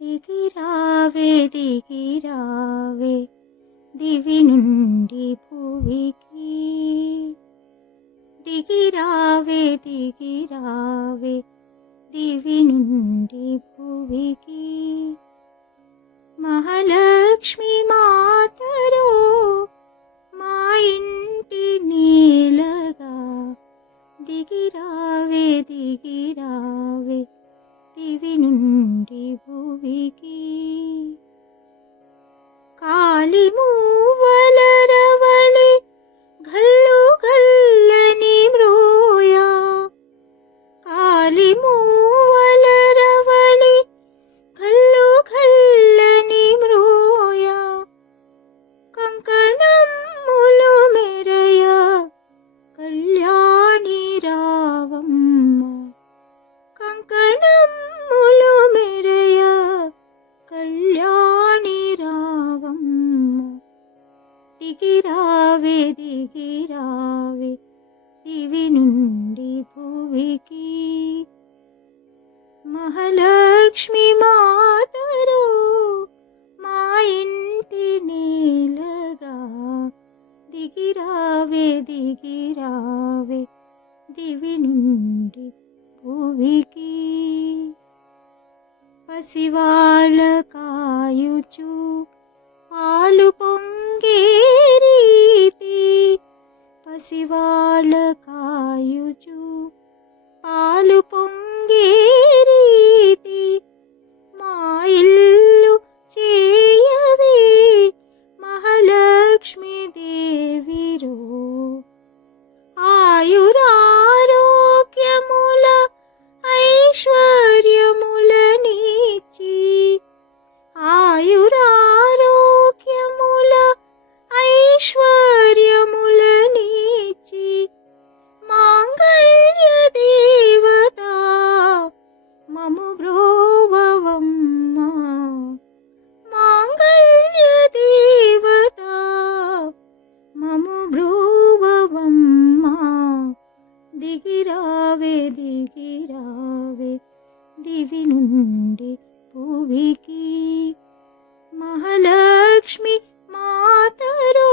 దిగిరావే దిగిరావే దివి నుండి భువికి, దిగిరావే దిగిరావే దివి నుండి భువికి. మహాలక్ష్మి మాతరో మా ఇంటి నీలగా, దిగిరావే దిగిరావే దివి నుండి భువికి. కాలి మూవల రవళి గల్లు గల్లని మ్రోయా, కాలి మూవల రవళి గల్లు గల్లని మ్రోయా. కంకణమ్ములు మెరయ కళ్యాణి రావమ్మ, కంకణమ్ములు మెరయ కళ్యాణి రావమ్మ. దిగిరావే దిగిరావే దివి నుండి భువికి. మహాలక్ష్మి మాతరో మా ఇంటి నీలగా, దిగిరావే దిగిరావే దివి నుండి భువికి. పసివాళ్ళ కాయుచు పాలు పొంగే రీతి, పసివాళ్ళ కాయుచు పాలు పొంగే రీతి. మా ఇల్లు చేయవే మహాలక్ష్మి దేవిరో, ఆయురారోగ్యముల ఐశ్వర్యములనిచ్చి, ఆయురారోగ్యముల ఐశ్వర్యములనిచ్చి. మాంగళ్య దేవత మము బ్రోవమ్మ, మాంగళ్య దేవత మము బ్రోవమ్మ. దిగిరావే దిగిరావే దివి నుండి భువికి. మహాలక్ష్మి మాతరో